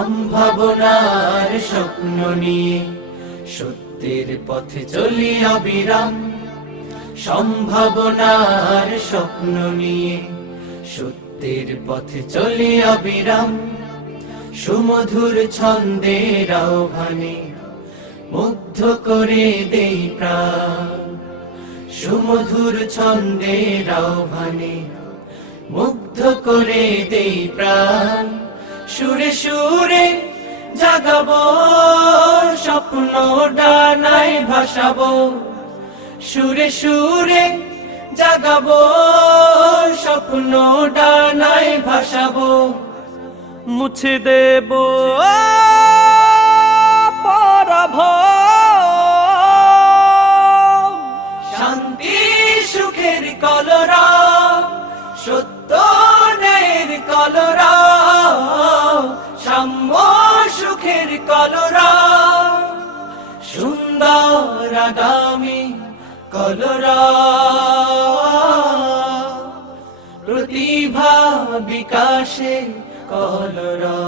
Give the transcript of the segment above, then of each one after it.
সম্ভাবনার স্বপ্ন নিয়ে সত্যের পথে চলি অবিরাম। সম্ভাবনার স্বপ্ন নিয়ে সত্যের পথে চলি অবিরাম। সুমধুর ছন্দের আহ্বানে মুগ্ধ করে দেই প্রাণ। সুমধুর ছন্দের আহ্বানে মুগ্ধ করে দেই প্রাণ। সুরে সুরে জাগাবো স্বপ্ন ডানায় ভাসাবো। সুরে সুরে জাগাবো স্বপ্ন ডানায় ভাসাবো। মুছে দেব পরাভব, শান্তি সুখের কলরা, সত্য ন্যায়ের কলরা, সাম্য সুখের কলরা, সুন্দর আগামী কলরা, প্রতিভা বিকাশের কলরা।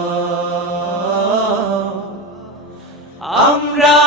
আমরা